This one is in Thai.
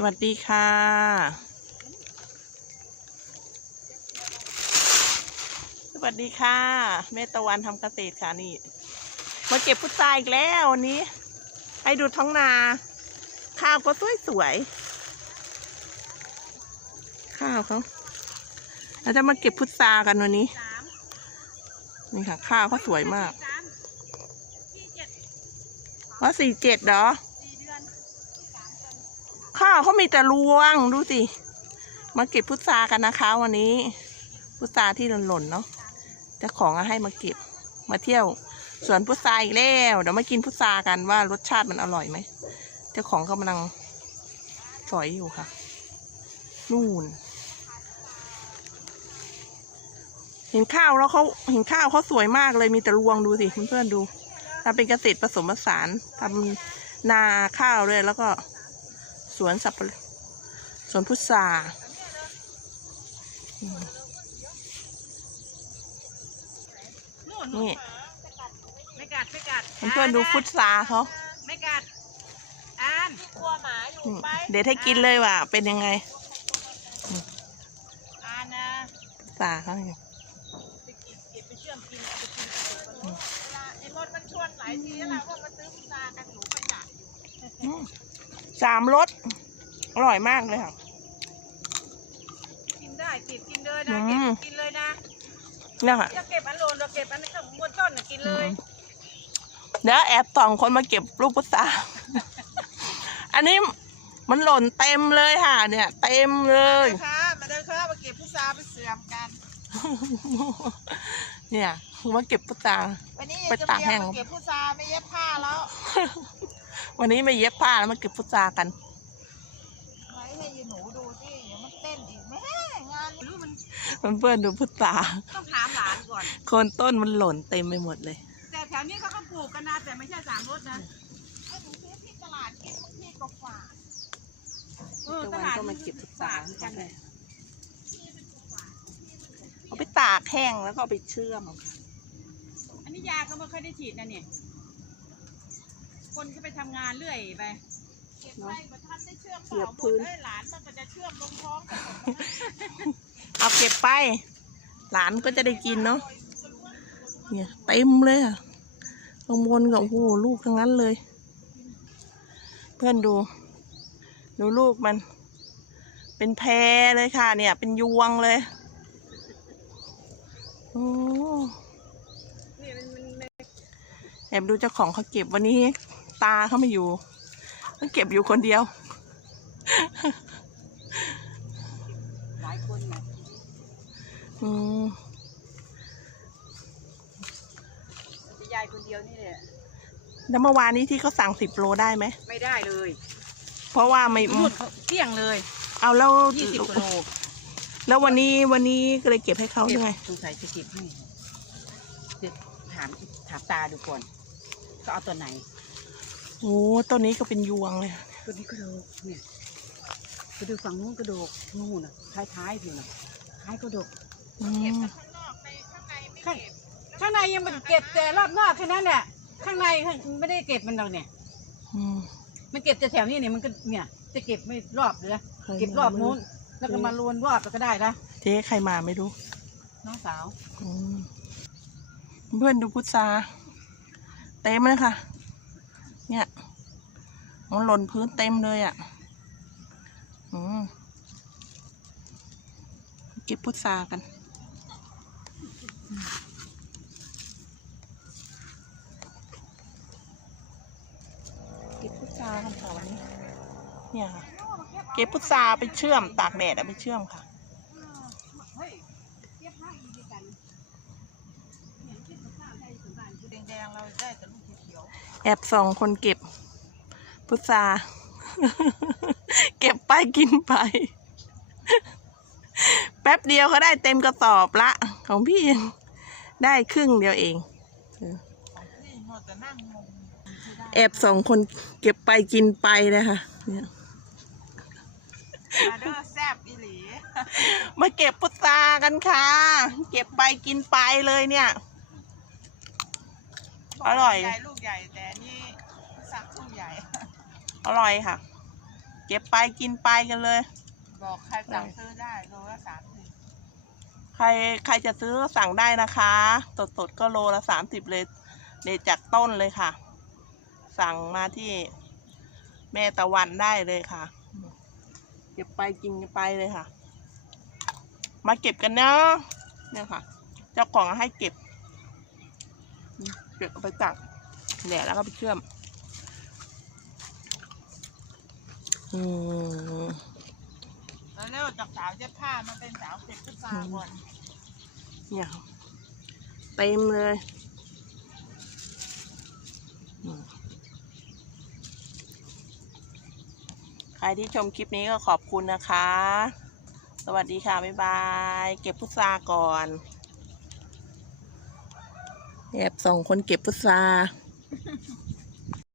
สวัสดีค่ะสวัสดีค่ะแม่ตะวันทำเกษตรค่ะนี่มาเก็บพุทราอีกแล้ววันนี้ ให้ดูท้องนา ข้าวก็สวยสวยๆข้าวเขาเราจะมาเก็บพุทรากันวันนี้สามนี่ค่ะ ข้าวเขาสวยมากสามสี่เจ็ดว่าสี่เจ็ดเหรอ สี่เดือนสามเดือน ข้าวเขามีแต่รวงดูสิ มาเก็บพุทรากันนะคะ วันนี้ พุทราที่หล่นๆเนาะเจ้าของก็ให้มาเก็บ มาเที่ยวสวนพุทราอีกแล้วเดี๋ยวมากินพุทรากันว่ารสชาติมันอร่อยไหมเจ้าของกำลังสอยอยู่ค่ะ นู่น เห็นข้าวแล้วเขาเห็นข้าวเขาสวยมากเลยมีแต่รวงดูสิเพื่อนๆดูทำเป็นเกษตรผสมผสานทำนาข้าวด้วยแล้วก็ สวนสับปะรดสวนพุทราอืมนู่นนี่ไม่กัดไม่กัดเพื่อนๆดูพุทราเขาไม่กัดอ่านกลัวหมาอยู่อืมไปเดี๋ยวให้กินเลยว่าเป็นยังไงอ่านนะพุทราเขาเนี่ยไปกินเก็บไปเชื่อมกินเอาไปกินกับสุกเวลาไอ้มดมันชวนหลายทีแล้วล่ะว่ามาซื้อพุทรากันหนูไปหนักอืม สามรสอร่อยมากเลยค่ะ กินได้เก็บกินเลยนะอืเก็บมกินเลยนะเนี่ยค่ะ จะเก็บอันโลนเราเก็บอันข้างบนต้นน่ะกินเลยเดี๋ยวแอบส่องคนมาเก็บลูกพุทรา อันนี้มันหล่นเต็มเลยค่ะ เนี่ย เต็มเลยค่ะมาเดินเข้ามาเก็บพุทราไปเสื่อมกัน เนี่ยมาเก็บพุทรา วันนี้ไปจะตากเตรีแห้ยมงมาเก็บพุทราไม่เย็บผ้าแล้ว วันนี้มาเย็บผ้าแล้วมาเก็บพุทรากันไว้ให้ยายหนูดูสิเดี๋ยวมันเต้นอีกแม่งานรู้มันเพื่อนๆดูพุทราต้องถามหลานก่อนโคนต้นมันหล่นเต็มไปหมดเลย แต่แถวนี้เขาก็ปลูกกันนะแต่ไม่ใช่สามรสนะไอ้หนูซื้อที่ตลาดกินบางทีก็ฝากเออตลาดฝากกันเลยเอาไปตากแห้งแล้วก็เอาไปเชื่อม อันนี้ยาเขาไม่ค่อยได้ฉีดนะเนี่ย คนก็ไปทำงานเรื่อยไปเก็บไปประทัดได้เชื่อมเปล่าหมดเลยหลานมันก็จะเชื่อมลงท้องกันหมดนะเอาเก็บไป หลานก็จะได้กินเนาะเนี่ยเต็มเลยอะข้างบนกับโอ้โหลูกทั้งนั้นเลย เพื่อนดู ดูลูกมัน เป็นแพรเลยค่ะ เนี่ย เป็นยวงเลยโอ้เนี่ยมันมันมันแอบดูเจ้าของเขาเก็บวันนี้ ตาเขาไม่อยู่เขาเก็บอยู่คนเดียว หลายคนนะอืมแต่ยายคนเดียวนี่แหละ แล้วเมื่อวานนี้ที่เขาสั่งสิบโลได้ไหม ไม่ได้เลยเพราะว่าไม่หมดเกลี้ยงเลยเอาแล้วยี่สิบกิโลแล้ววันนี้วันนี้ก็เลยเก็บให้เขาเก็บด้วยไงสงสัยจะเก็บให้เดี๋ยวถามถามตาดูก่อนเขาเอาตัวไหน โอ้ต้นนี้ก็เป็นยวงเลยตัวนี้กระโดกเนี่ยไปดูฝั่งนู้นกระโดกนู่นน่ะท้ายท้ายๆพี่น่ะท้ายกระโดกอืมข้างข้างในยังไม่เก็บแต่รอบนอกแค่นั้นแหละข้างในข้างไม่ได้เก็บมันหรอกเนี่ย อืมมันเก็บแต่แถวนี้เนี่ยมันก็เนี่ย จะเก็บไม่รอบเลยเคยเก็บรอบนู้น แล้วก็มาลวนรอบแล้วก็ได้นะเจ๊ใครมาไม่รู้น้องสาวอืมเพื่อนดูพุทราเต็มเลยค่ะ เนี่ย มันหล่นพื้นเต็มเลยอะอืมเก็บพุทรากันเก็บพุทรากันค่ะวันนี้ เนี่ยค่ะ เก็บพุทราไปเชื่อมตากแดดเอาไปเชื่อมค่ะเฮ้ยเก็บให้อีกกันเห็นเก็บกับข้าวได้สบายแดงๆเราได้แต่ลูกเขียว แอบส่องคนเก็บ พุทราเก็บไปกินไป แป๊บเดียวเขาได้เต็มกระสอบละ ของพี่ได้ครึ่งเดียวเอง แอบส่องคนเก็บไปกินไปเลยค่ะเนี่ยมาเด้อแซบอีหลีมาเก็บพุทรากันค่ะ เก็บไปกินไปเลยเนี่ย อร่อย ใหญ่ลูกใหญ่แต่อันนี่สักลูกใหญ่ อร่อยค่ะ เก็บไปกินไปกันเลย บอกใครสั่งซื้อได้โลละสามสิบใครใครจะซื้อสั่งได้นะคะสดสดๆก็โลละสามสิบเลยเดจากต้นเลยค่ะ สั่งมาที่แม่ตะวันได้เลยค่ะ เก็บไปกินไปเลยค่ะ มาเก็บกันเนาะเนี่ยค่ะ เจ้าของให้เก็บ อืมเก็บเอาไปตักแหละแล้วก็ไปเชื่อม อืมแล้วเร็วจากสาวเย็บผ้ามาเป็นสาวเก็บพุทราก่อนเนี่ยค่ะเต็มเลยอืมใครที่ชมคลิปนี้ก็ขอบคุณนะคะ สวัสดีค่ะ บ๊ายบาย เก็บพุทราก่อน แอบส่องคนเก็บพุทรา